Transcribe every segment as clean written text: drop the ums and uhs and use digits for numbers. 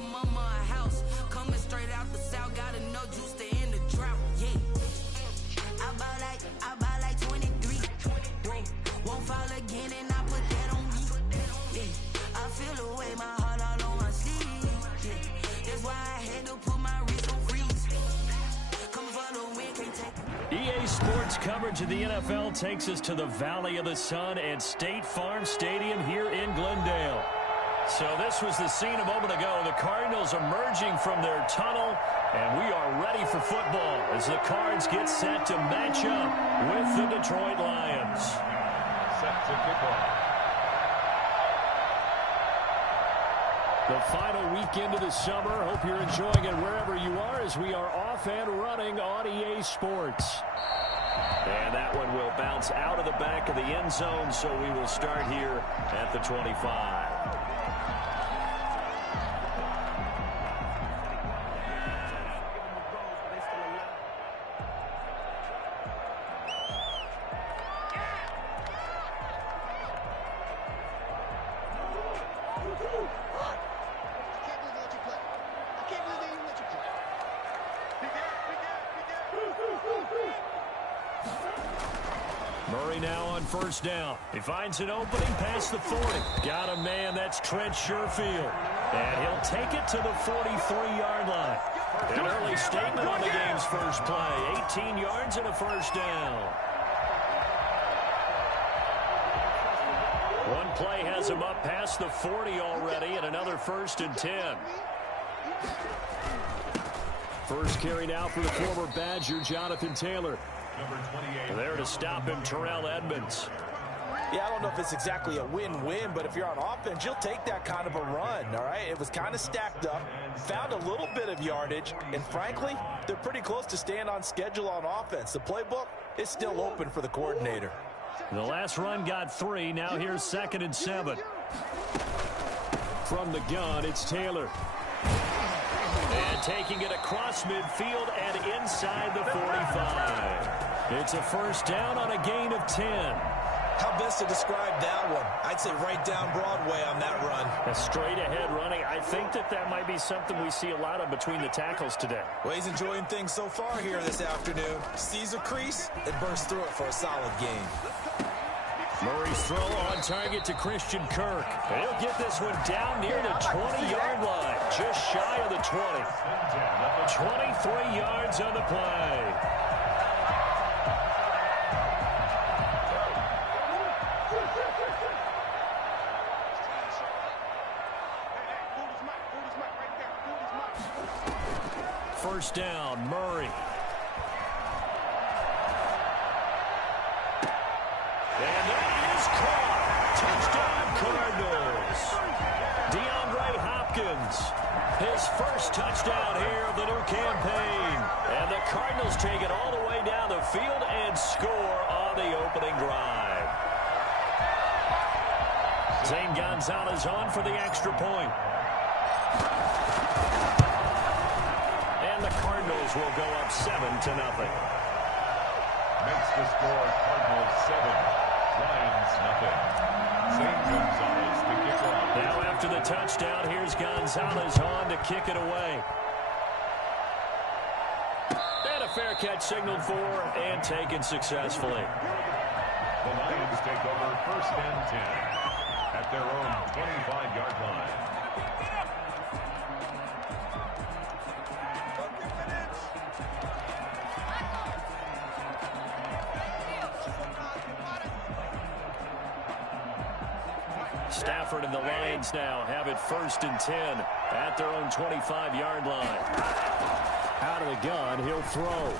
mama a house. Coming straight out the south, got enough juice to end the drought. Yeah. I buy like 23. Whoa. Won't fall again and I put that on me. Yeah. I feel the way, my heart all on my sleeve. Yeah. That's why I had to put my wrist on freeze. Coming for the win, can't take EA Sports coverage of the NFL takes us to the Valley of the Sun and State Farm Stadium here in Glendale. So this was the scene a moment ago. The Cardinals emerging from their tunnel, and we are ready for football as the Cards get set to match up with the Detroit Lions. Set to kick off. The final weekend of the summer. Hope you're enjoying it wherever you are as we are off and running on EA Sports. And that one will bounce out of the back of the end zone, so we will start here at the 25. Murray now on first down. He finds an opening past the 40. Got a man, that's Trent Sherfield. And he'll take it to the 43-yard line. An early statement on the game's first play. 18 yards and a first down. One play has him up past the 40 already, and another 1st and 10. First carry now for the former Badger, Jonathan Taylor. There to stop him, Terrell Edmunds. Yeah, I don't know if it's exactly a win-win, but if you're on offense, you'll take that kind of a run, all right? It was kind of stacked up, found a little bit of yardage, and frankly, they're pretty close to staying on schedule on offense. The playbook is still open for the coordinator. The last run got 3. Now here's 2nd and 7. From the gun, it's Taylor. And taking it across midfield and inside the 45. It's a first down on a gain of 10. How best to describe that one? I'd say right down Broadway on that run. A straight ahead running. I think that might be something we see a lot of between the tackles today. Well, he's enjoying things so far here this afternoon. Sees a crease and bursts through it for a solid gain. Murray's throw on target to Christian Kirk. And he'll get this one down near the 20-yard line. Just shy of the 20. 23 yards on the play. First down, Murray. And that is caught. Touchdown, Cardinals. DeAndre Hopkins, his first touchdown here of the new campaign. And the Cardinals take it all the way down the field and score on the opening drive. Zane Gonzalez on for the extra point. And the Cardinals will go up 7-0. Makes the score Cardinals 7. Lions nothing. Zane Gonzalez to kick off. Now after the touchdown, here's Gonzalez on to kick it away. And a fair catch signaled for and taken successfully. The Lions take over 1st and 10 at their own 25-yard line. Stafford and the Lions now have it 1st and 10 at their own 25-yard line. Out of the gun, he'll throw.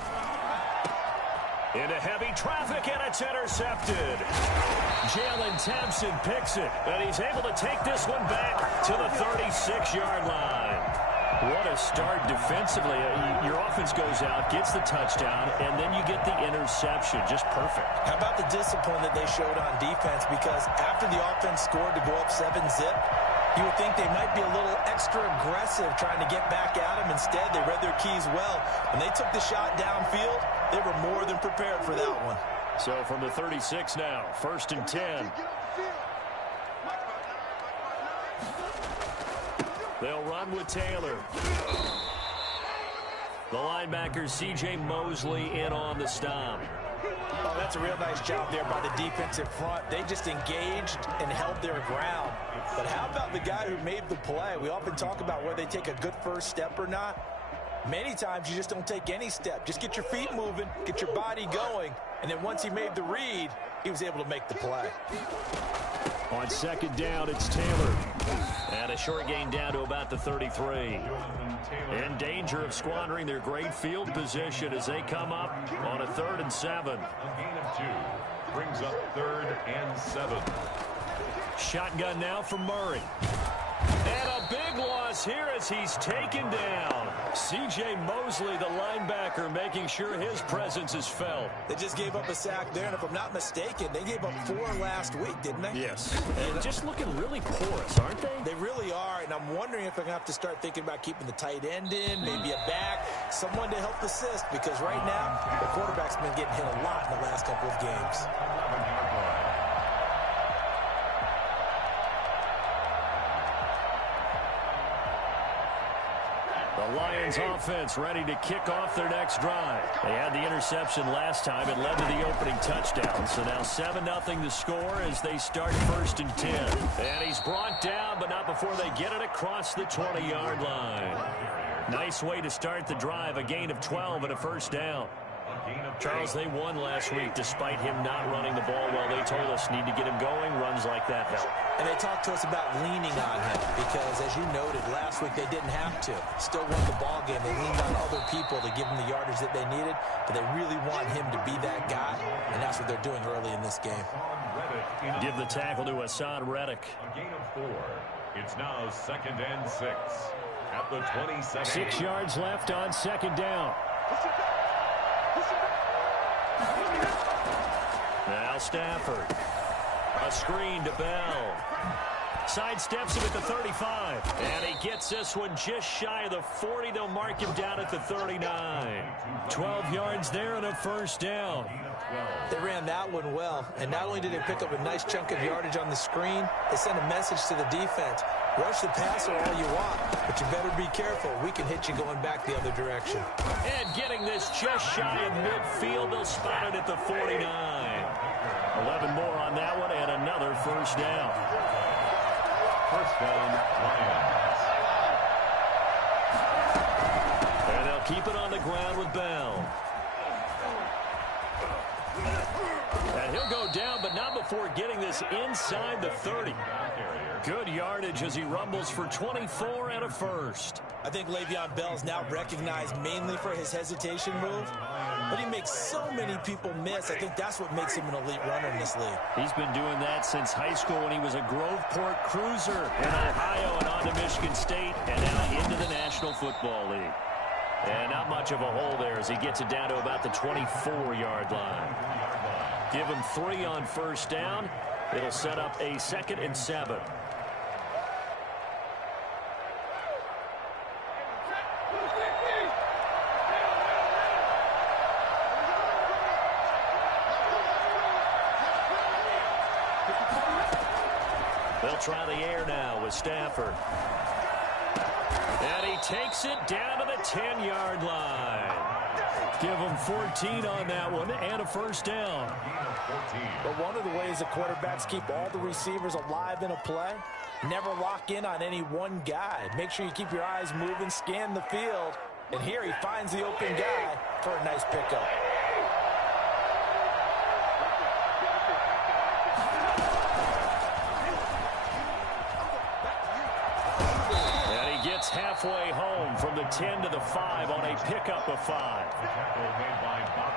Into heavy traffic, and it's intercepted. Jalen Thompson picks it, and he's able to take this one back to the 36-yard line. What a start defensively. Your offense goes out, gets the touchdown, and then you get the interception. Just perfect. How about the discipline that they showed on defense? Because after the offense scored to go up 7-zip, you would think they might be a little extra aggressive trying to get back at them. Instead, they read their keys well. When they took the shot downfield, they were more than prepared for that one. So from the 36 now, 1st and 10. They'll run with Taylor. The linebacker, C.J. Mosley, in on the stop. Oh, that's a real nice job there by the defensive front. They just engaged and held their ground. But how about the guy who made the play? We often talk about whether they take a good first step or not. Many times you just don't take any step. Just get your feet moving, get your body going, and then once he made the read, he was able to make the play. On second down, it's Taylor. And a short gain down to about the 33. In danger of squandering their great field position as they come up on a 3rd and 7. A gain of 2 brings up 3rd and 7. Shotgun now for Murray. And a big loss here as he's taken down. C.J. Mosley, the linebacker, making sure his presence is felt. They just gave up a sack there, and if I'm not mistaken, they gave up 4 last week, didn't they? Yes. And just looking really porous, aren't they? They really are, and I'm wondering if they're going to have to start thinking about keeping the tight end in, maybe a back, someone to help assist, because right now, the quarterback's been getting hit a lot in the last couple of games. The Lions offense ready to kick off their next drive. They had the interception last time. It led to the opening touchdown. So now 7-0 the score as they start 1st and 10. And he's brought down, but not before they get it across the 20-yard line. Nice way to start the drive. A gain of 12 and a 1st down. Charles, they won last week despite him not running the ball well. They told us need to get him going. Runs like that help. And they talked to us about leaning on him because, as you noted, last week they didn't have to. Still won the ball game. They leaned on other people to give them the yardage that they needed, but they really want him to be that guy, and that's what they're doing early in this game. Give the tackle to Hassan Reddick. A gain of 4. It's now 2nd and 6 at the 27. 6 yards left on 2nd down. Now Stafford. A screen to Bell. Sidesteps him at the 35. And he gets this one just shy of the 40. They'll mark him down at the 39. 12 yards there and a 1st down. They ran that one well. And not only did they pick up a nice chunk of yardage on the screen, they sent a message to the defense. Rush the passer all you want, but you better be careful. We can hit you going back the other direction. And getting this just shy of midfield. They'll spot it at the 49. 11 more on that one and another 1st down. 1st down, Lions. And they'll keep it on the ground with Bell. And he'll go down, but not before getting this inside the 30. Good yardage as he rumbles for 24 and a 1st. I think Le'Veon Bell's now recognized mainly for his hesitation move, but he makes so many people miss. I think that's what makes him an elite runner in this league. He's been doing that since high school when he was a Groveport Cruiser in Ohio and on to Michigan State and now into the National Football League. And not much of a hole there as he gets it down to about the 24-yard line. Give him 3 on 1st down. It'll set up a 2nd and 7. They'll try the air now with Stafford. And he takes it down to the 10-yard line. Give him 14 on that one and a 1st down. But one of the ways the quarterbacks keep all the receivers alive in a play, never lock in on any one guy. Make sure you keep your eyes moving, scan the field, and here he finds the open guy for a nice pickup. Halfway home from the 10 to the 5 on a pickup of 5.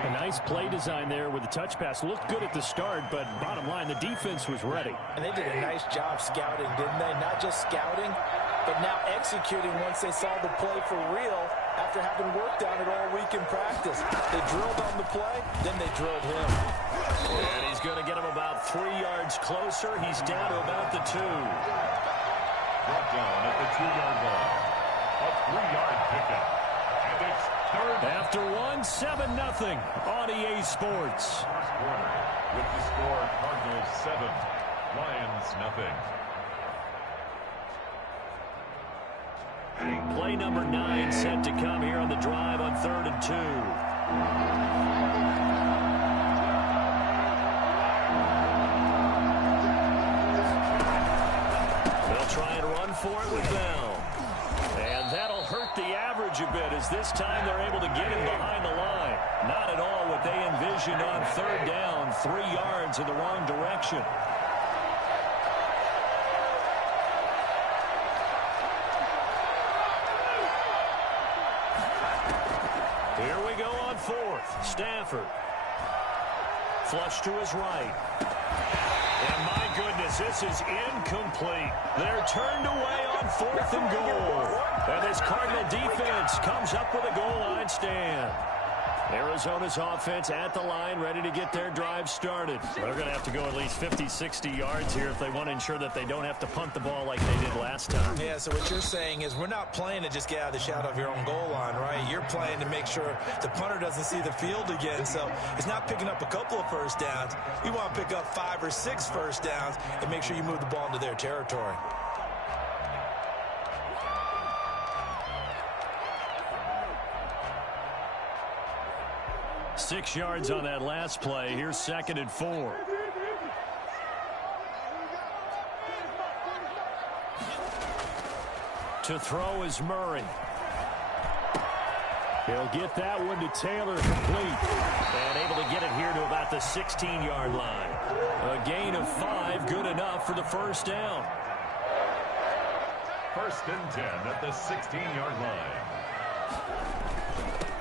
A nice play design there with the touch pass. Looked good at the start, but bottom line, the defense was ready. And they did a nice job scouting, didn't they? Not just scouting, but now executing once they saw the play for real after having worked on it all week in practice. They drilled on the play, then they drilled him. And he's going to get him about 3 yards closer. He's down to about the 2. Brought down at the 2-yard line. A 3-yard pickup. And it's 3rd. After 7-0 on EA Sports. First quarter with the score Cardinals 7, Lions 0. Play number 9 set to come here on the drive on 3rd and 2. They'll try and run for it with Bell. And that'll hurt the average a bit as this time they're able to get him behind the line. Not at all what they envisioned on 3rd down, 3 yards in the wrong direction. Here we go on 4th. Stafford. Flush to his right. And my goodness, this is incomplete. They're turned away on 4th and goal. And this Cardinal defense comes up with a goal line stand. Arizona's offense at the line, ready to get their drive started. They're going to have to go at least 50, 60 yards here if they want to ensure that they don't have to punt the ball like they did last time. Yeah, so what you're saying is we're not playing to just get out of the shadow of your own goal line, right? You're playing to make sure the punter doesn't see the field again. So it's not picking up a couple of first downs. You want to pick up 5 or 6 first downs and make sure you move the ball into their territory. Six yards on that last play. Here's 2nd and 4. To throw is Murray. He'll get that one to Taylor complete. And able to get it here to about the 16-yard line. A gain of 5, good enough for the first down. 1st and 10 at the 16-yard line.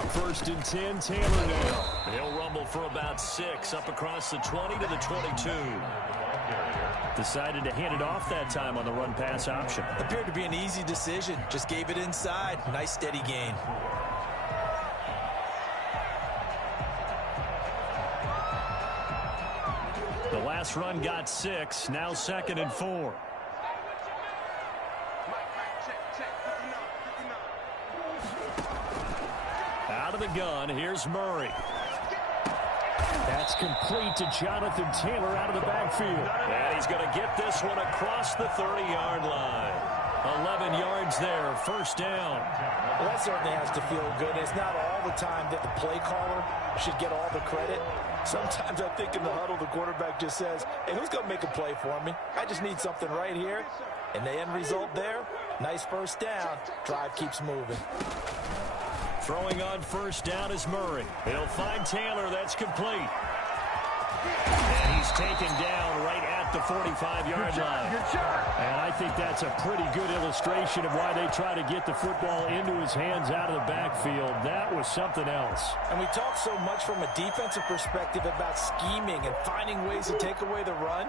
1st and 10, Taylor now. He'll rumble for about 6 up across the 20 to the 22. Decided to hand it off that time on the run-pass option. Appeared to be an easy decision. Just gave it inside. Nice steady gain. The last run got 6. Now 2nd and 4. Out of the gun, here's Murray. That's complete to Jonathan Taylor out of the backfield. And he's going to get this one across the 30-yard line. 11 yards there, first down. Well, that certainly has to feel good. It's not all the time that the play caller should get all the credit. Sometimes I think in the huddle, the quarterback just says, hey, who's going to make a play for me? I just need something right here. And the end result there, nice first down. Drive keeps moving. Throwing on first down is Murray. He'll find Taylor. That's complete. And he's taken down right at the 45-yard line. And I think that's a pretty good illustration of why they try to get the football into his hands out of the backfield. That was something else. And we talk so much from a defensive perspective about scheming and finding ways to take away the run.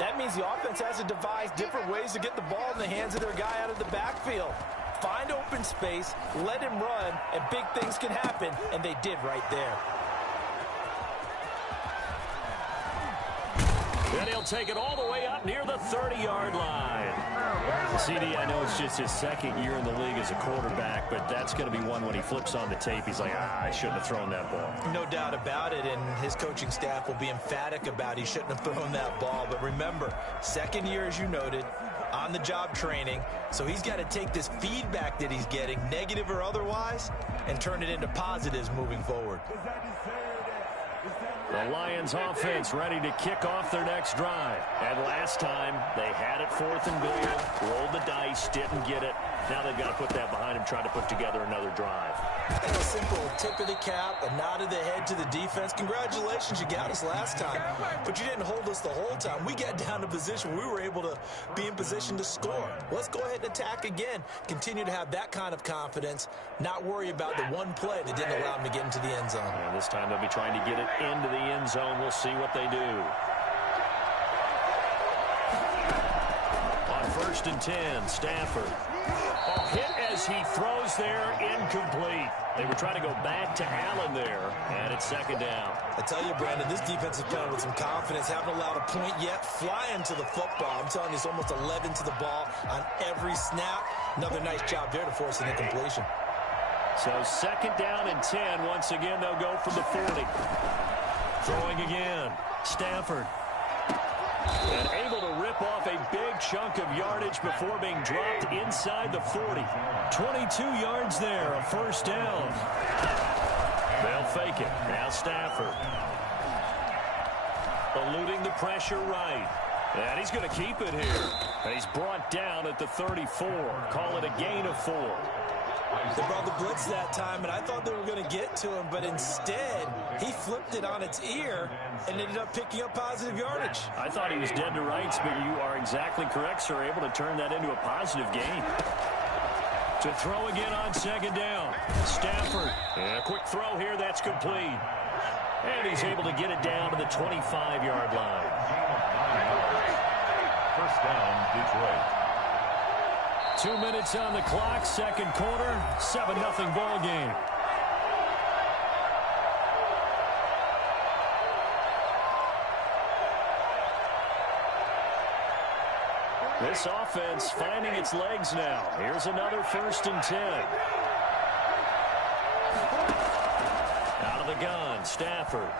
That means the offense has to devise different ways to get the ball in the hands of their guy out of the backfield. Find open space, let him run, and big things can happen, and they did right there. Then he'll take it all the way up near the 30-yard line. CD, I know it's just his 2nd year in the league as a quarterback, but that's going to be one when he flips on the tape. He's like, I shouldn't have thrown that ball. No doubt about it, and his coaching staff will be emphatic about he shouldn't have thrown that ball. But remember, 2nd year, as you noted, on-the-job training, so he's got to take this feedback that he's getting, negative or otherwise, and turn it into positives moving forward. The Lions offense ready to kick off their next drive. And last time, they had it 4th and goal, rolled the dice, didn't get it. Now they've got to put that behind them, try to put together another drive. A simple tip of the cap, a nod of the head to the defense. Congratulations, you got us last time, but you didn't hold us the whole time. We got down to position. We were able to be in position to score. Let's go ahead and attack again. Continue to have that kind of confidence, not worry about the one play that didn't allow them to get into the end zone. And this time they'll be trying to get it into the end zone. We'll see what they do. On 1st and 10, Stafford. Hit as he throws there, incomplete. They were trying to go back to Allen there, and it's 2nd down. I tell you, Brandon, this defense is playing with some confidence. Haven't allowed a point yet. Flying to the football. I'm telling you, it's almost 11 to the ball on every snap. Another nice job there to force an incompletion. So 2nd down and 10. Once again, they'll go from the 40. Throwing again. Stafford. And able to rip off a big big chunk of yardage before being dropped inside the 40. 22 yards there, a first down. They'll fake it. Now Stafford. Eluding the pressure right. And he's going to keep it here. And he's brought down at the 34. Call it a gain of 4. They brought the blitz that time, and I thought they were going to get to him, but instead, he flipped it on its ear and ended up picking up positive yardage. I thought he was dead to rights, but you are exactly correct, sir. Able to turn that into a positive gain. To throw again on second down. Stafford. And a quick throw here. That's complete. And he's able to get it down to the 25-yard line. First down, Detroit. 2 minutes on the clock, second quarter, 7-0 ball game. This offense finding its legs now. Here's another 1st and 10. Out of the gun, Stafford.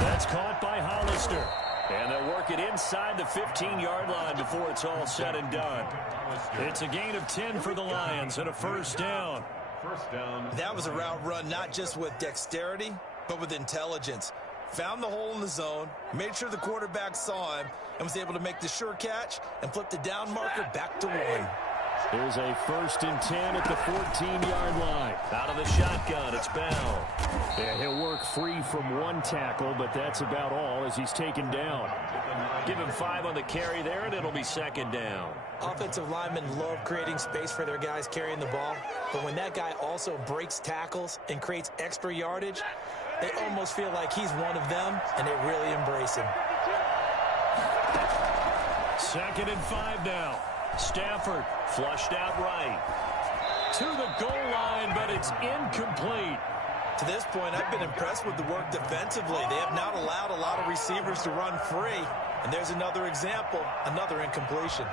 That's caught by Hollister. And they'll work it inside the 15-yard line before it's all said and done. It's a gain of 10 for the Lions and a first down. First down. That was a route run not just with dexterity, but with intelligence. Found the hole in the zone, made sure the quarterback saw him, and was able to make the sure catch and flip the down marker back to 1. Here's a 1st and 10 at the 14-yard line. Out of the shotgun, it's Bell. Yeah, he'll work free from one tackle, but that's about all as he's taken down. Give him 5 on the carry there, and it'll be second down. Offensive linemen love creating space for their guys carrying the ball, but when that guy also breaks tackles and creates extra yardage, they almost feel like he's one of them, and they really embrace him. 2nd and 5 now. Stafford flushed out right. To the goal line, but it's incomplete. To this point, I've been impressed with the work defensively. They have not allowed a lot of receivers to run free. And there's another example, another incompletion.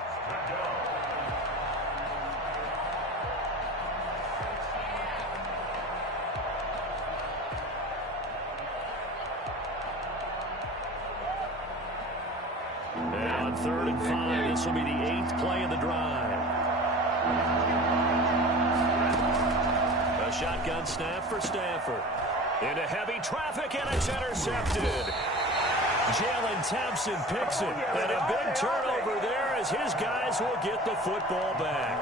And on 3rd and 5, this will be the 8th play of the drive. A shotgun snap for Stafford. Into heavy traffic, and it's intercepted. Jalen Thompson picks it. And a big turnover there as his guys will get the football back.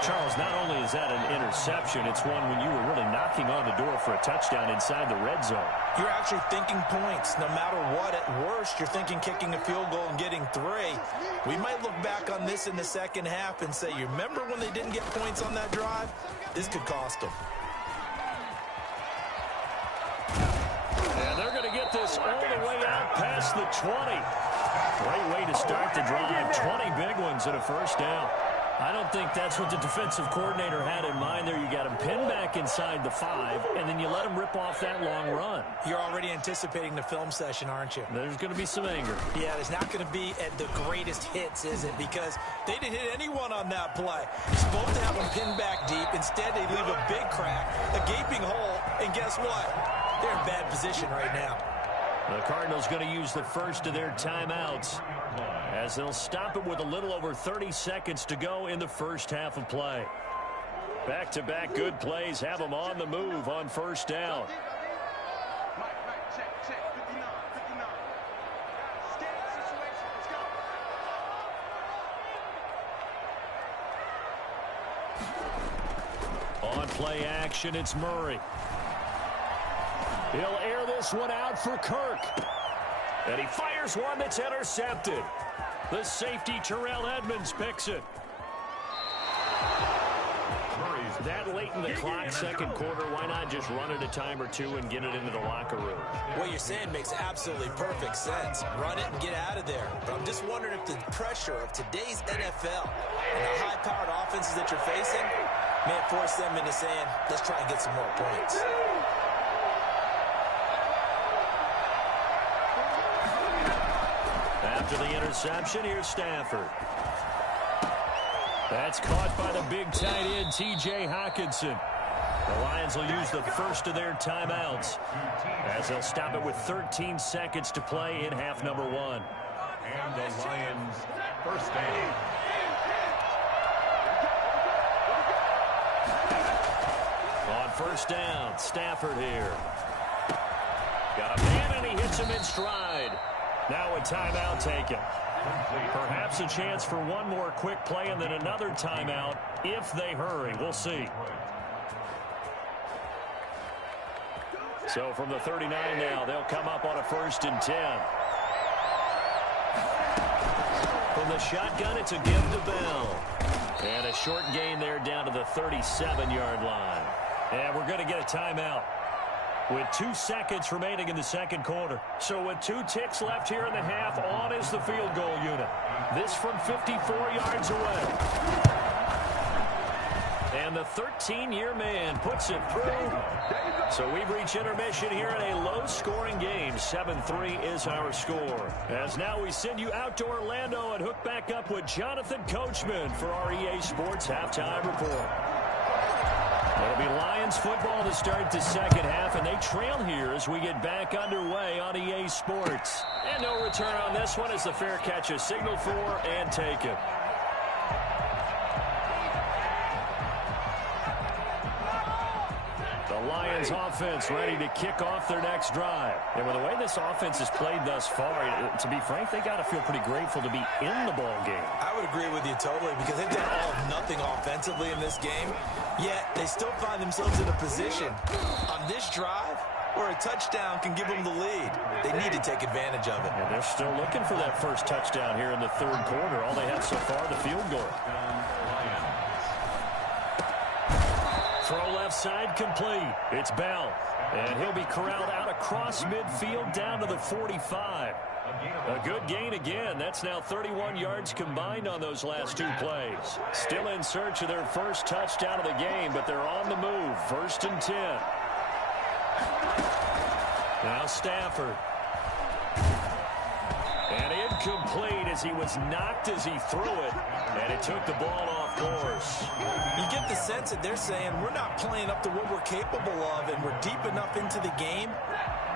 Charles, not only is that an interception, it's one when you were really knocking on the door for a touchdown inside the red zone. You're actually thinking points. No matter what, at worst, you're thinking kicking a field goal and getting 3. We might look back on this in the second half and say, you remember when they didn't get points on that drive? This could cost them. And they're going to get this all the way out past the 20. Great way to start the drive. 20 big ones and a first down. I don't think that's what the defensive coordinator had in mind there. You got him pinned back inside the 5, and then you let him rip off that long run. You're already anticipating the film session, aren't you? There's going to be some anger. Yeah, there's not going to be at the greatest hits, is it? Because they didn't hit anyone on that play. You're supposed to have them pinned back deep. Instead, they leave a big crack, a gaping hole, and guess what? They're in bad position right now. The Cardinals going to use the first of their timeouts as they'll stop it with a little over 30 seconds to go in the first half of play. Back-to-back good plays have them on the move on first down. On play action, it's Murray. He'll air this one out for Kirk. And he fires one that's intercepted. The safety, Terrell Edmonds, picks it. That late in the clock, second quarter, why not just run it a time or two and get it into the locker room? What you're saying makes absolutely perfect sense. Run it and get out of there. But I'm just wondering if the pressure of today's NFL and the high-powered offenses that you're facing may have forced them into saying, let's try and get some more points. After the interception, here's Stafford. That's caught by the big tight end, T.J. Hockenson. The Lions will use the first of their timeouts as they'll stop it with 13 seconds to play in half number 1. And the Lions first down. On first down, Stafford here. Got a man, and he hits him in stride. Now a timeout taken. Perhaps a chance for one more quick play and then another timeout if they hurry. We'll see. So from the 39 now, they'll come up on a 1st and 10. From the shotgun, it's a give to Bell. And a short gain there down to the 37-yard line. And we're going to get a timeout with 2 seconds remaining in the second quarter. So with 2 ticks left here in the half, on is the field goal unit. This from 54 yards away. And the 13-year man puts it through. So we've reached intermission here in a low-scoring game. 7-3 is our score. As now we send you out to Orlando and hook back up with Jonathan Coachman for our EA Sports Halftime Report. It'll be Lions football to start the second half, and they trail here as we get back underway on EA Sports. And no return on this one as the fair catch is signaled for and taken. The Lions offense ready to kick off their next drive. And with the way this offense has played thus far, to be frank, they got to feel pretty grateful to be in the ball game. I would agree with you totally because they've done all of nothing offensively in this game, yet they still find themselves in a position on this drive where a touchdown can give them the lead. They need to take advantage of it. And they're still looking for that first touchdown here in the third quarter. All they have so far, the field goal. Throw left side complete. It's Bell. And he'll be corralled out across midfield down to the 45. A good gain again. That's now 31 yards combined on those last 2 plays. Still in search of their first touchdown of the game, but they're on the move. 1st and 10. Now Stafford. And incomplete as he was knocked as he threw it. And it took the ball off course. You get the sense that they're saying we're not playing up to what we're capable of, and we're deep enough into the game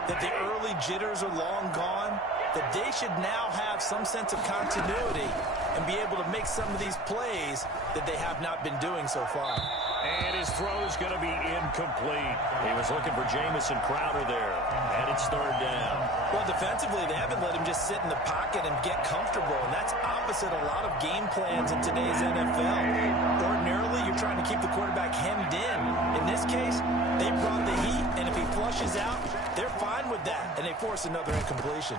that the early jitters are long gone, that they should now have some sense of continuity and be able to make some of these plays that they have not been doing so far. And his throw is going to be incomplete. He was looking for Jamison Crowder there. And it's 3rd down. Well, defensively, they haven't let him just sit in the pocket and get comfortable. And that's opposite a lot of game plans in today's NFL. Ordinarily, you're trying to keep the quarterback hemmed in. In this case, they brought the heat. And if he flushes out, they're fine with that. And they force another incompletion.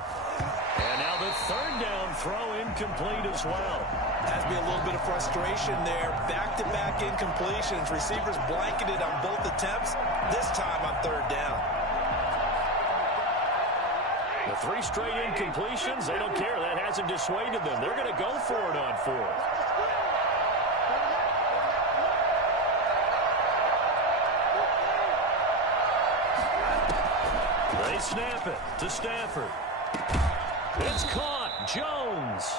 And now the 3rd down throw incomplete as well. Has to be a little bit of frustration there. Back-to-back incompletions. Receivers blanketed on both attempts. This time on 3rd down. The 3 straight incompletions, they don't care. That hasn't dissuaded them. They're going to go for it on 4th. They snap it to Stafford. It's caught. Jones.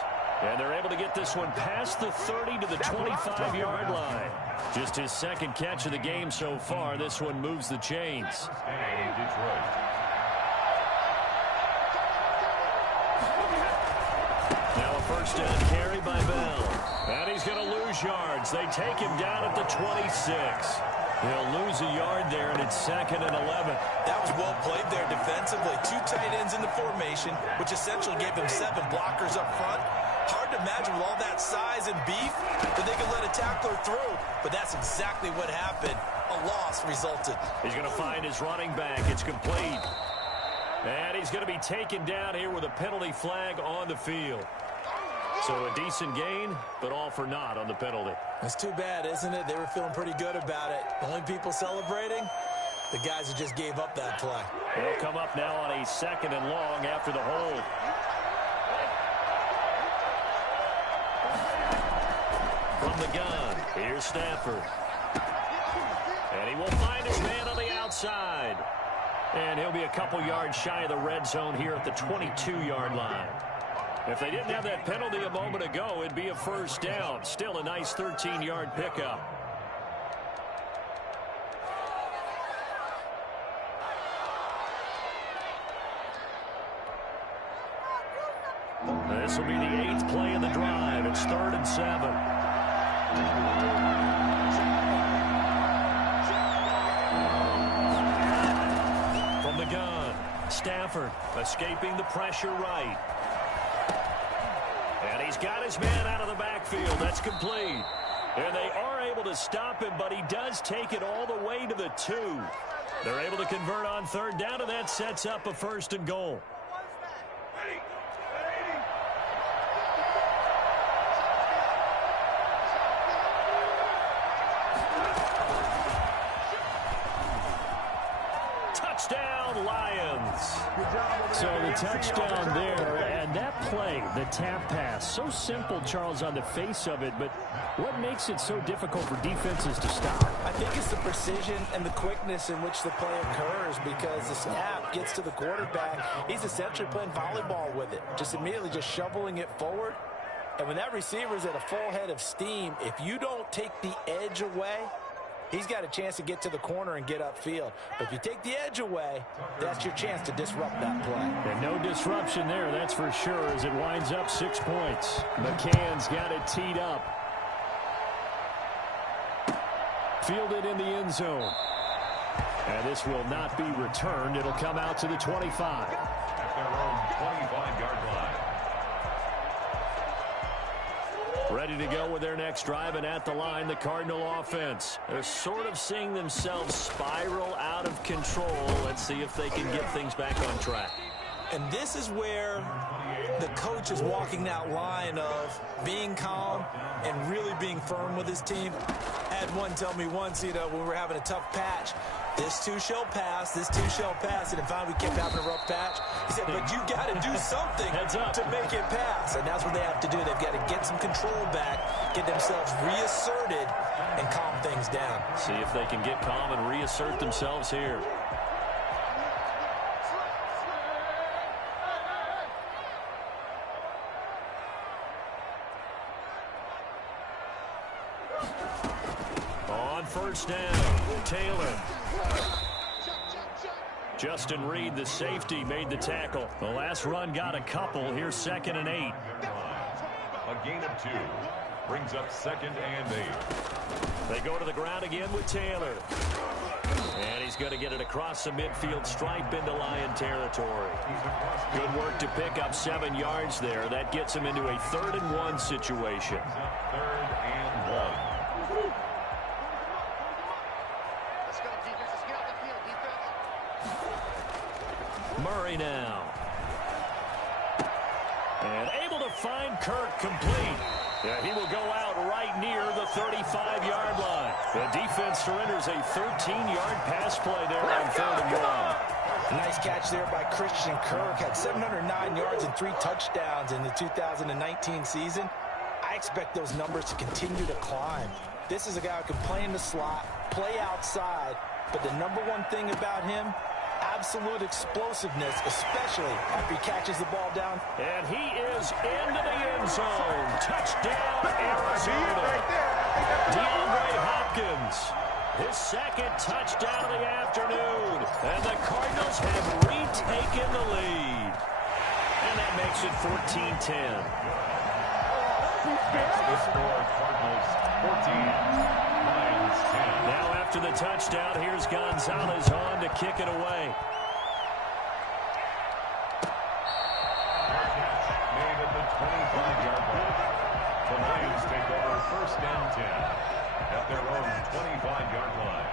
And they're able to get this one past the 30 to the 25-yard line. Just his 2nd catch of the game so far. This one moves the chains. And Detroit. Now a 1st down carry by Bell. And he's going to lose yards. They take him down at the 26. He'll lose a yard there, and it's 2nd and 11. That was well played there defensively. 2 tight ends in the formation, which essentially gave him 7 blockers up front. Hard to imagine with all that size and beef that they could let a tackler through, but that's exactly what happened. A loss resulted. He's going to find his running back. It's complete. And he's going to be taken down here with a penalty flag on the field. So a decent gain, but all for naught on the penalty. That's too bad, isn't it? They were feeling pretty good about it. The only people celebrating, the guys who just gave up that play. They'll come up now on a 2nd and long after the hold. From the gun, here's Stafford. And he will find his man on the outside. And he'll be a couple yards shy of the red zone here at the 22-yard line. If they didn't have that penalty a moment ago, it'd be a 1st down. Still a nice 13-yard pickup. This will be the 8th play of the drive. It's 3rd and 7. From the gun, Stafford escaping the pressure right. And he's got his man out of the backfield. That's complete. And they are able to stop him, but he does take it all the way to the 2. They're able to convert on 3rd down, and that sets up a 1st and goal. Touchdown, Lions. So the touchdown there, and that play, the tap pass, so simple, Charles, on the face of it, but what makes it so difficult for defenses to stop? I think it's the precision and the quickness in which the play occurs, because the snap gets to the quarterback. He's essentially playing volleyball with it, just immediately just shoveling it forward. And when that receiver's at a full head of steam, if you don't take the edge away, he's got a chance to get to the corner and get upfield. But if you take the edge away, that's your chance to disrupt that play. And no disruption there, that's for sure, as it winds up 6 points. McCann's got it teed up. Fielded in the end zone. And this will not be returned. It'll come out to the 25. At their own 25-yard line. Ready to go with their next drive, and at the line, the Cardinal offense. They're sort of seeing themselves spiral out of control. Let's see if they can get things back on track. And this is where the coach is walking that line of being calm and really being firm with his team. I had one tell me once, when we were having a tough patch, this too shall pass, this too shall pass. And finally we kept having a rough patch. He said, but you got to do something to make it pass. And that's what they have to do. They've got to get some control back, get themselves reasserted, and calm things down. See if they can get calm and reassert themselves here. On 1st down, Taylor. Justin Reed, the safety, made the tackle. The last run got a couple. Here's 2nd and 8. A gain of 2 brings up 2nd and 8. They go to the ground again with Taylor. And he's going to get it across the midfield stripe into Lion territory. Good work to pick up 7 yards there. That gets him into a 3rd and 1 situation. 3rd and 1. Murray now. And able to find Kirk complete. Yeah, he will go out right near the 35-yard line. The defense surrenders a 13-yard pass play there on 3rd and 1. A nice catch there by Christian Kirk. Had 709 yards and 3 touchdowns in the 2019 season. I expect those numbers to continue to climb. This is a guy who can play in the slot, play outside, but the number one thing about him, absolute explosiveness, especially after he catches the ball down. And he is into the end zone. Touchdown, Arizona. DeAndre Hopkins, his 2nd touchdown of the afternoon. And the Cardinals have retaken the lead. And that makes it 14-10. The score, Cardinals 14, Lions 10. Now after the touchdown, here's Gonzalez on to kick it away. Made at the 25-yard line. The Lions take over 1st and 10 at their own 25-yard line.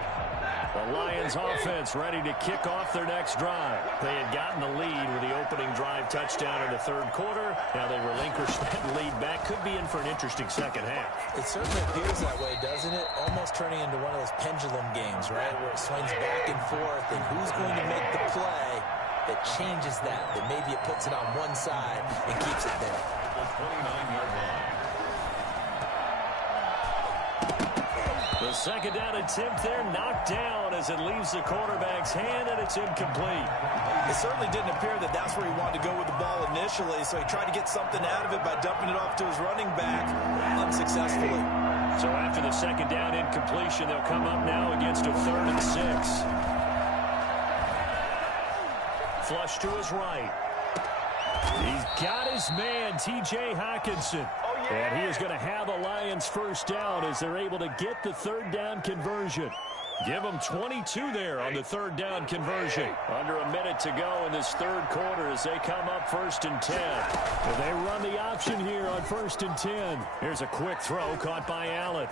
The Lions offense ready to kick off their next drive. They had gotten the lead with the opening drive touchdown in the 3rd quarter. Now they relinquish that lead back. Could be in for an interesting second half. It certainly appears that way, doesn't it? Almost turning into one of those pendulum games, right? Where it swings back and forth, and who's going to make the play that changes that maybe it puts it on one side and keeps it there. The 29-yard line. The 2nd down attempt there knocked down as it leaves the quarterback's hand, and it's incomplete. It certainly didn't appear that that's where he wanted to go with the ball initially, so he tried to get something out of it by dumping it off to his running back unsuccessfully. So after the 2nd down incompletion, they'll come up now against a 3rd and 6. Flush to his right. He's got his man, T.J. Hockenson. And he is going to have a Lions first down as they're able to get the third down conversion. Give them 22 there on the third down conversion. Under a minute to go in this third quarter as they come up 1st and 10. And they run the option here on 1st and 10. Here's a quick throw caught by Allen.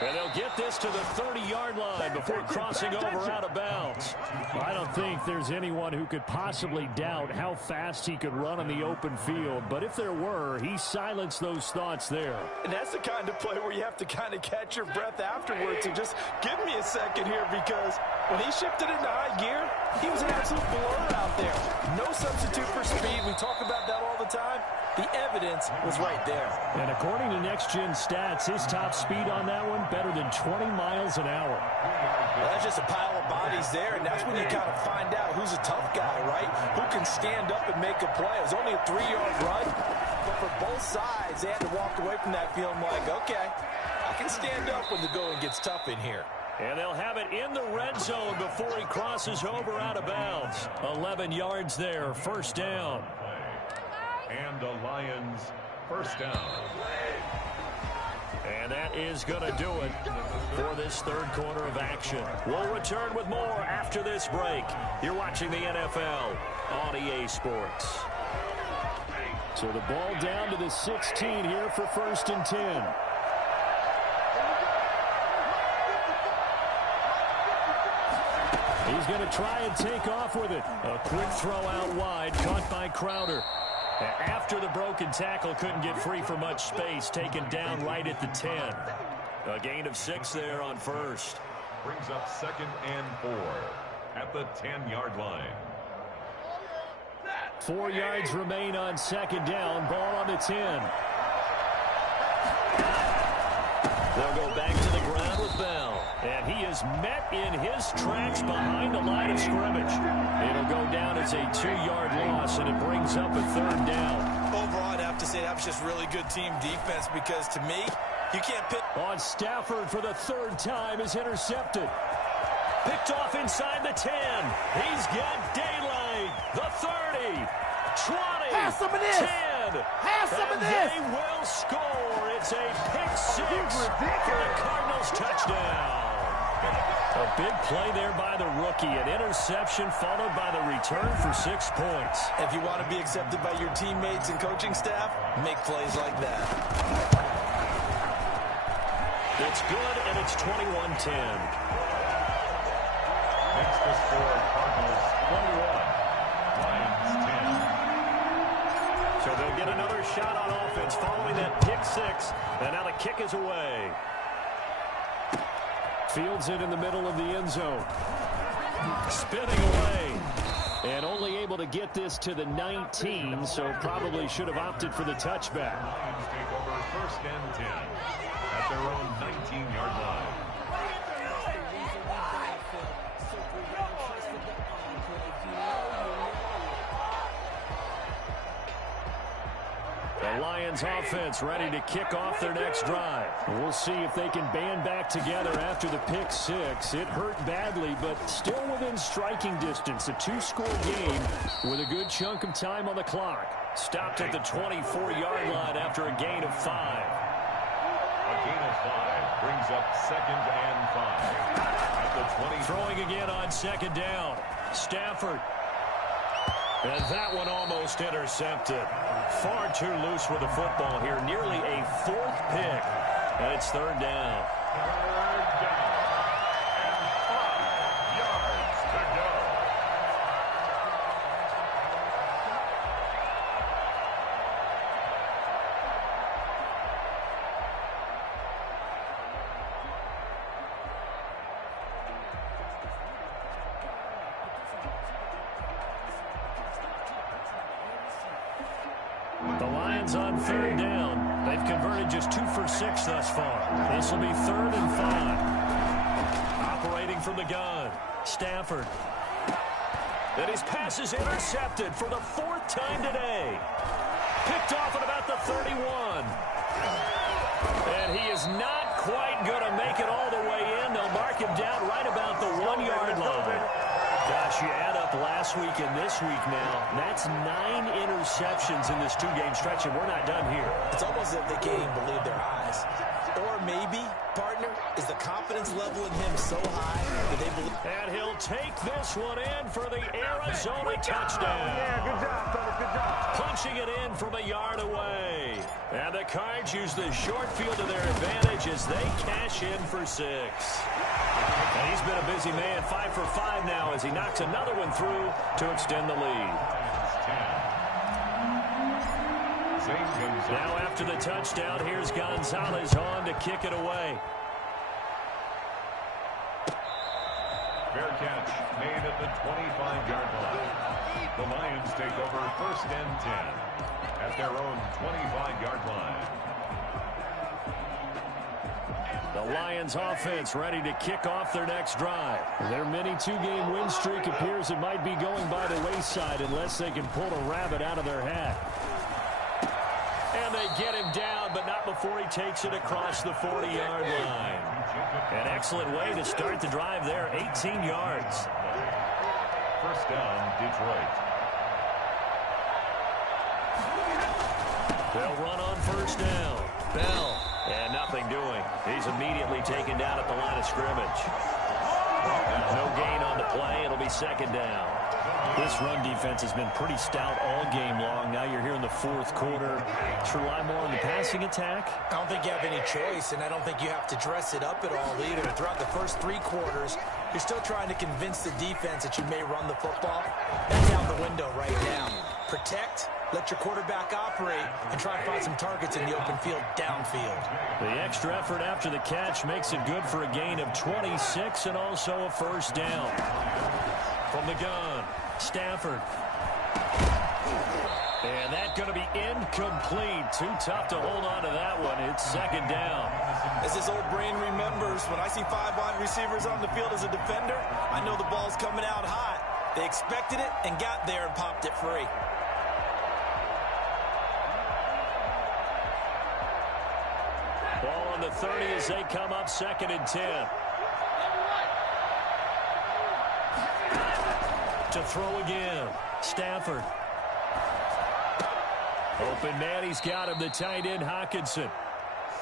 And they'll get this to the 30-yard line before crossing over out of bounds. I don't think there's anyone who could possibly doubt how fast he could run on the open field. But if there were, he silenced those thoughts there. And that's the kind of play where you have to kind of catch your breath afterwards and just give me a second here, because when he shifted into high gear, he was an absolute blur out there. No substitute for speed. We talk about that all the time. The evidence was right there. And according to Next Gen Stats, his top speed on that one, better than 20 miles an hour. Well, that's just a pile of bodies there, and that's when you kind of find out who's a tough guy, right? Who can stand up and make a play. It was only a 3-yard run, but for both sides, they had to walk away from that feeling like, okay, I can stand up when the going gets tough in here. And they'll have it in the red zone before he crosses over out of bounds. 11 yards there, first down. And the Lions first down. And that is going to do it for this third quarter of action. We'll return with more after this break. You're watching the NFL on EA Sports. So the ball down to the 16 here for 1st and 10. He's going to try and take off with it. A quick throw out wide, caught by Crowder. After the broken tackle, couldn't get free for much space, taken down right at the 10. A gain of 6 there on first. Brings up 2nd and 4 at the 10-yard line. 4 yards remain on 2nd down. Ball on the 10. They'll go back to the ground with Bell. And he is met in his tracks behind the line of scrimmage. It'll go down as a 2-yard loss, and it brings up a 3rd down. Overall, I'd have to say that was just really good team defense, because to me, you can't pick. On Stafford for the 3rd time is intercepted. Picked off inside the 10. He's got daylight. The 30. 20. Have some of this. 10. Have some of this. They will score. It's a pick 6 for the Cardinals touchdown. A big play there by the rookie. An interception followed by the return for 6 points. If you want to be accepted by your teammates and coaching staff, make plays like that. It's good, and it's 21-10. Makes the score Cardinals 21, Lions 10. So they'll get another shot on offense following that pick 6. And now the kick is away. Fields it in the middle of the end zone. Spinning away. And only able to get this to the 19, so probably should have opted for the touchback. Lions take over 1st and 10 at their own 19-yard line. The Lions offense ready to kick off their next drive. We'll see if they can band back together after the pick 6. It hurt badly, but still within striking distance. A 2-score game with a good chunk of time on the clock. Stopped at the 24-yard line after a gain of 5. A gain of 5 brings up 2nd and 5 at the 20. Throwing again on 2nd down. Stafford. And that one almost intercepted. Far too loose with the football here. Nearly a 4th pick. And it's 3rd down. 3rd down. And 5 yards to go. The Lions on 3rd down. They've converted just 2 for 6 thus far. This will be 3rd and 5. Operating from the gun. Stafford. And his pass is intercepted for the 4th time today. Picked off at about the 31. And he is not quite going to make it all the way in. They'll mark him down right about the 1-yard line. Gosh, you add up last week and this week now. That's 9 interceptions in this two-game stretch, and we're not done here. It's almost as if they can't even believe their eyes. Or maybe, partner, is the confidence level in him so high that they believe... And he'll take this one in for the Arizona touchdown. Yeah, good job, fellas, good job. Punching it in from a yard away. And the Cards use the short field to their advantage as they cash in for 6. And he's been a busy man, 5 for 5 now as he knocks another one through to extend the lead. Now after the touchdown, here's Gonzalez on to kick it away. Fair catch made at the 25-yard line. The Lions take over 1st and 10 at their own 25-yard line. The Lions offense ready to kick off their next drive. Their mini two-game win streak appears it might be going by the wayside unless they can pull a rabbit out of their hat. And they get him down, but not before he takes it across the 40-yard line. An excellent way to start the drive there, 18 yards. 1st down, Detroit. They'll run on 1st down. Bell. And nothing doing. He's immediately taken down at the line of scrimmage. No gain on the play. It'll be 2nd down. This run defense has been pretty stout all game long. Now you're here in the 4th quarter. To rely more on the passing attack? I don't think you have any choice, and I don't think you have to dress it up at all either. Throughout the first 3 quarters, you're still trying to convince the defense that you may run the football. That's out the window right now. Protect, let your quarterback operate, and try to find some targets in the open field downfield. The extra effort after the catch makes it good for a gain of 26 and also a 1st down. From the gun, Stafford. And that's going to be incomplete. Too tough to hold on to that one. It's 2nd down. As this old brain remembers, when I see 5 wide receivers on the field as a defender, I know the ball's coming out hot. They expected it and got there and popped it free. Ball on the 30 as they come up 2nd and 10. To throw again. Stafford. Open man, he's got him, the tight end, Hockenson.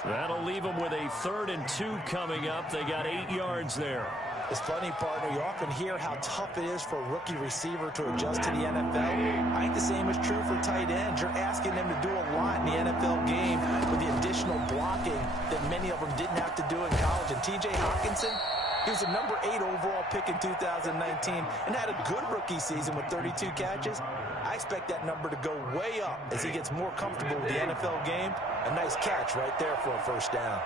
That'll leave him with a 3rd and 2 coming up. They got 8 yards there. It's funny, partner, you often hear how tough it is for a rookie receiver to adjust to the NFL. I think the same is true for tight ends. You're asking them to do a lot in the NFL game with the additional blocking that many of them didn't have to do in college. And T.J. Hockenson, he was a number 8 overall pick in 2019 and had a good rookie season with 32 catches. I expect that number to go way up as he gets more comfortable with the NFL game. A nice catch right there for a 1st down.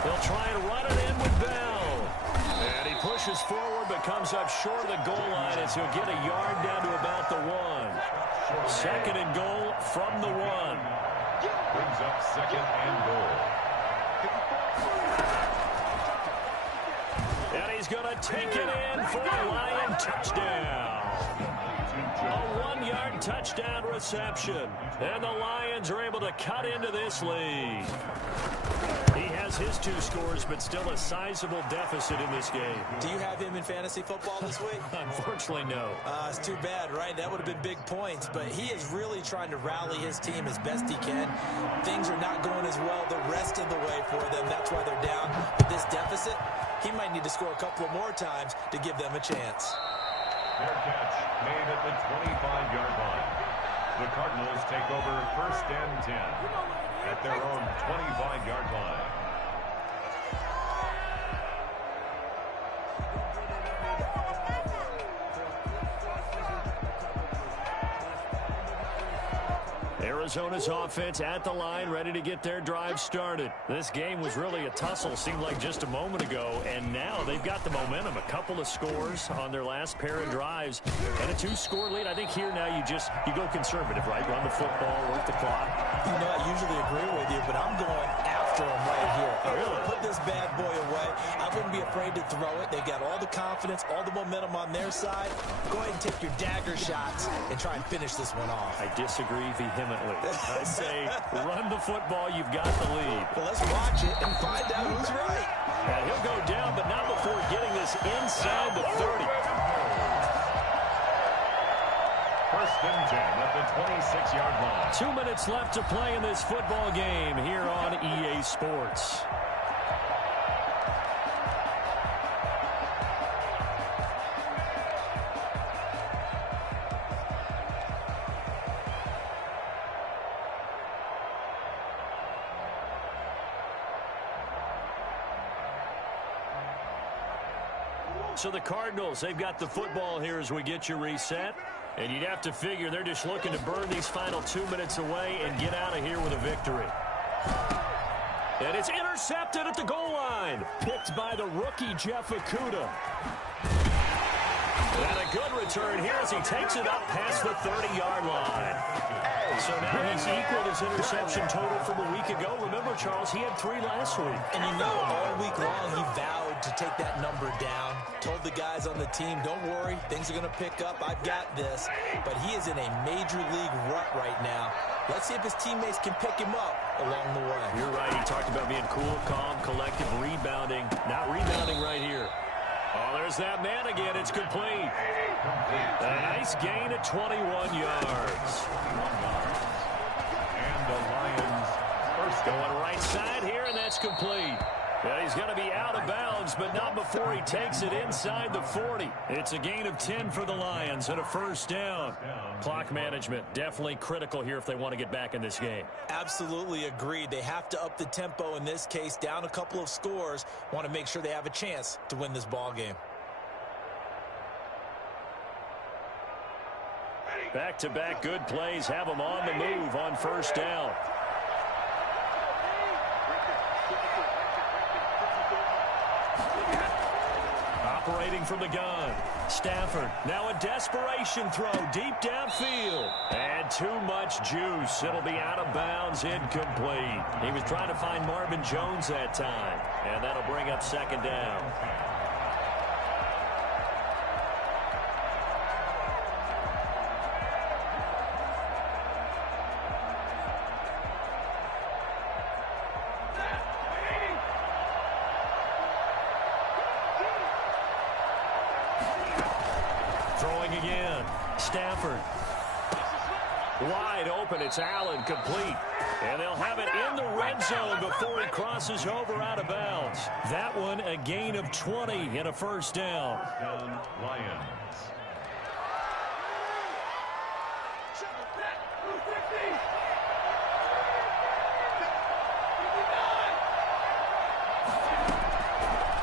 They'll try and run it in with Bell. And he pushes forward but comes up short of the goal line as he'll get a yard down to about the 1. 2nd and goal from the 1. Brings up 2nd and goal. And he's going to take it in for a Lion touchdown. A 1-yard touchdown reception. And the Lions are able to cut into this lead. He has his 2 scores, but still a sizable deficit in this game. Do you have him in fantasy football this week? Unfortunately, no. It's too bad, right? That would have been big points, but he is really trying to rally his team as best he can. Things are not going as well the rest of the way for them. That's why they're down. With this deficit, he might need to score a couple of more times to give them a chance. Fair catch made at the 25-yard line. The Cardinals take over 1st and 10 at their own 25-yard line. Arizona's offense at the line, ready to get their drive started. This game was really a tussle, seemed like just a moment ago, and now they've got the momentum. A couple of scores on their last pair of drives, and a 2-score lead. I think here now you go conservative, right? Run the football, work the clock. You know, I usually agree with you, but I'm going after him right here. I really put this bad boy away. I wouldn't be afraid to throw it. They've got all the confidence, all the momentum on their side. Go ahead and take your dagger shots and try and finish this one off. I disagree vehemently. I say run the football. You've got the lead. Well, let's watch it and find out who's right. And he'll go down, but not before getting this inside the 30. First and 10 at the 26-yard line. 2 minutes left to play in this football game here on EA Sports. So the Cardinals, they've got the football here as we get you reset. And you'd have to figure they're just looking to burn these final 2 minutes away and get out of here with a victory. And it's intercepted at the goal line. Picked by the rookie, Jeff Okudah. And a good return here as he takes it up past the 30-yard line. So now he's equaled his interception total from a week ago. Remember, Charles, he had 3 last week. And you know, all week long he vowed to take that number down. Told the guys on the team, don't worry, things are going to pick up. I've got this. But he is in a major league rut right now. Let's see if his teammates can pick him up along the way. You're right. He talked about being cool, calm, collective, rebounding. Not rebounding right here. Oh, there's that man again. It's complete. A nice gain at 21 yards. And the Lions first going right side here, and that's complete. Yeah, he's going to be out of bounds, but not before he takes it inside the 40. It's a gain of 10 for the Lions and a first down. Clock management definitely critical here if they want to get back in this game. Absolutely agreed. They have to up the tempo in this case, down a couple of scores. Want to make sure they have a chance to win this ball game. Back-to-back good plays have them on the move on first down. Operating from the gun. Stafford, now a desperation throw deep downfield. And too much juice. It'll be out of bounds, incomplete. He was trying to find Marvin Jones that time. And that'll bring up second down. Throwing again. Stafford. Wide open. It's Allen, complete. And they'll have it in the red zone before he crosses over out of bounds. That one a gain of 20 and a first down. Lions.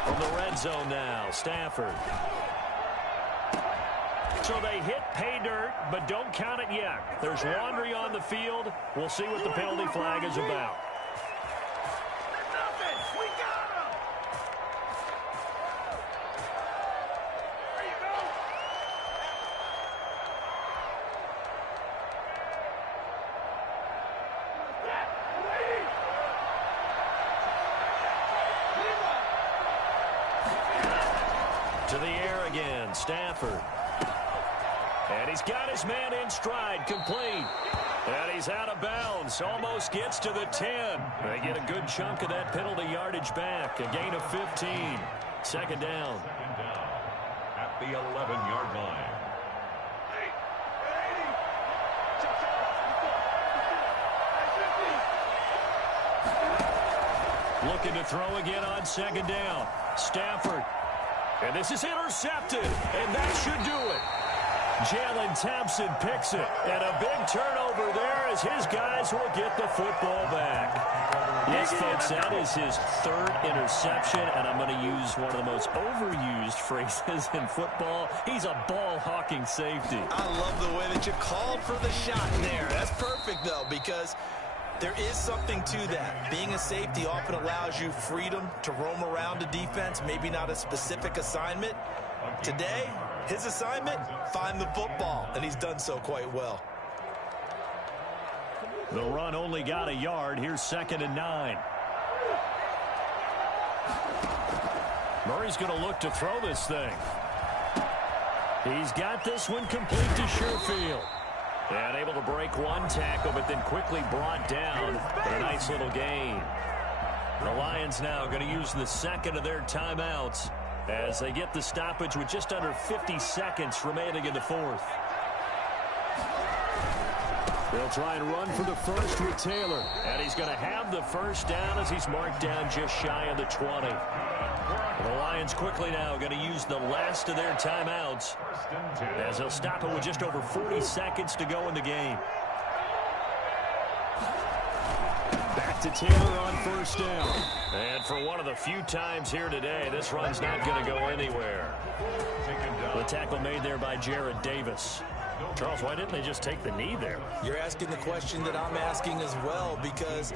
From the red zone now, Stafford. So they hit pay dirt, but don't count it yet. There's laundry on the field. We'll see what the penalty flag is about. To the air again, Stafford. And he's got his man in stride, complete. And he's out of bounds, almost gets to the 10. They get a good chunk of that penalty yardage back, a gain of 15. Second down. At the 11-yard line. Looking to throw again on second down. Stafford. And this is intercepted, and that should do it. Jalen Thompson picks it, and a big turnover there as his guys will get the football back. Yes, folks, that is his third interception, and I'm going to use one of the most overused phrases in football. He's a ball-hawking safety. I love the way that you called for the shot there. That's perfect, though, because there is something to that. Being a safety often allows you freedom to roam around a defense, maybe not a specific assignment. Today, his assignment, find the football, and he's done so quite well. The run only got a yard. Here's 2nd and 9. Murray's going to look to throw this thing. He's got this one complete to Sherfield. And able to break one tackle, but then quickly brought down. But a nice little gain. The Lions now going to use the second of their timeouts as they get the stoppage with just under 50 seconds remaining in the fourth. They'll try and run for the first with Taylor. And he's going to have the first down as he's marked down just shy of the 20. The Lions quickly now going to use the last of their timeouts as they'll stop it with just over 40 seconds to go in the game. Back to Taylor on first down. And for one of the few times here today, this run's not going to go anywhere. The tackle made there by Jarrad Davis. Charles, why didn't they just take the knee there? You're asking the question that I'm asking as well, because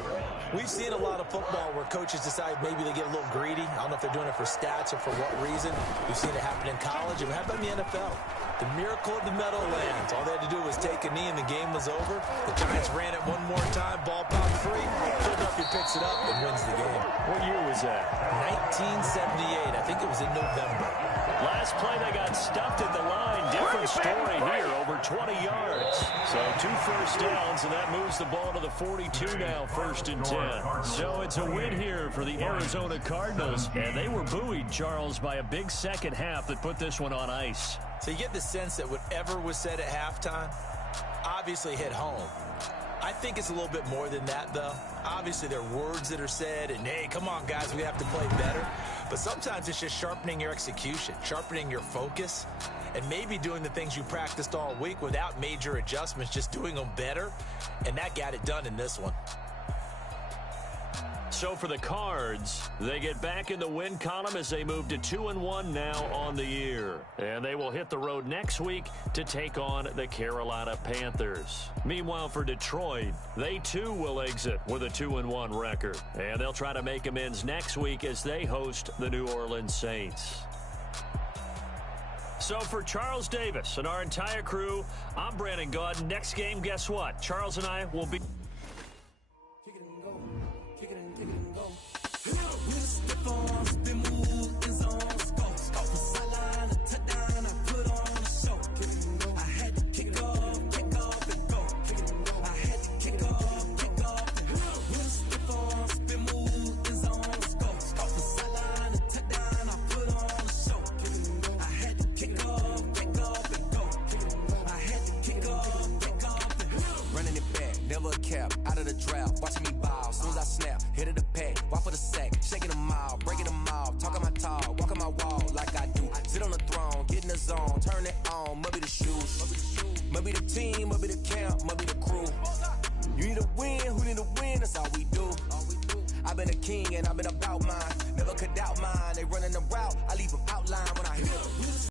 we've seen a lot of football where coaches decide maybe they get a little greedy. I don't know if they're doing it for stats or for what reason. We've seen it happen in college. And how about in the NFL? The miracle of the Meadowlands. All they had to do was take a knee and the game was over. The Giants ran it one more time. Ball popped free. Philadelphia picks it up and wins the game. What year was that? 1978. I think it was in November. Last play, they got stuffed at the line. Different story here, over 20 yards. So 2 first downs, and that moves the ball to the 42 now, 1st and 10. So it's a win here for the Arizona Cardinals, and they were buoyed, Charles, by a big second half that put this one on ice. So you get the sense that whatever was said at halftime obviously hit home. I think it's a little bit more than that, though. Obviously, there are words that are said, and, hey, come on, guys, we have to play better. But sometimes it's just sharpening your execution, sharpening your focus, and maybe doing the things you practiced all week without major adjustments, just doing them better, and that got it done in this one. So for the Cards, they get back in the win column as they move to 2-1 now on the year. And they will hit the road next week to take on the Carolina Panthers. Meanwhile, for Detroit, they too will exit with a 2-1 record. And they'll try to make amends next week as they host the New Orleans Saints. So for Charles Davis and our entire crew, I'm Brandon Gaudin. Next game, guess what? Charles and I will be... Out of the draft, watching me ball. Soon as I snap, hit of the pack, walk for the sack, shaking them all, breaking them off, talking my talk, walking my wall like I do. Sit on the throne, get in the zone, turn it on, maybe the shoes, maybe the team, maybe the camp, maybe the crew. You need a win, who need a win? That's all we do. I've been a king and I've been about mine, never could doubt mine. They running the route, I leave them outline when I hit.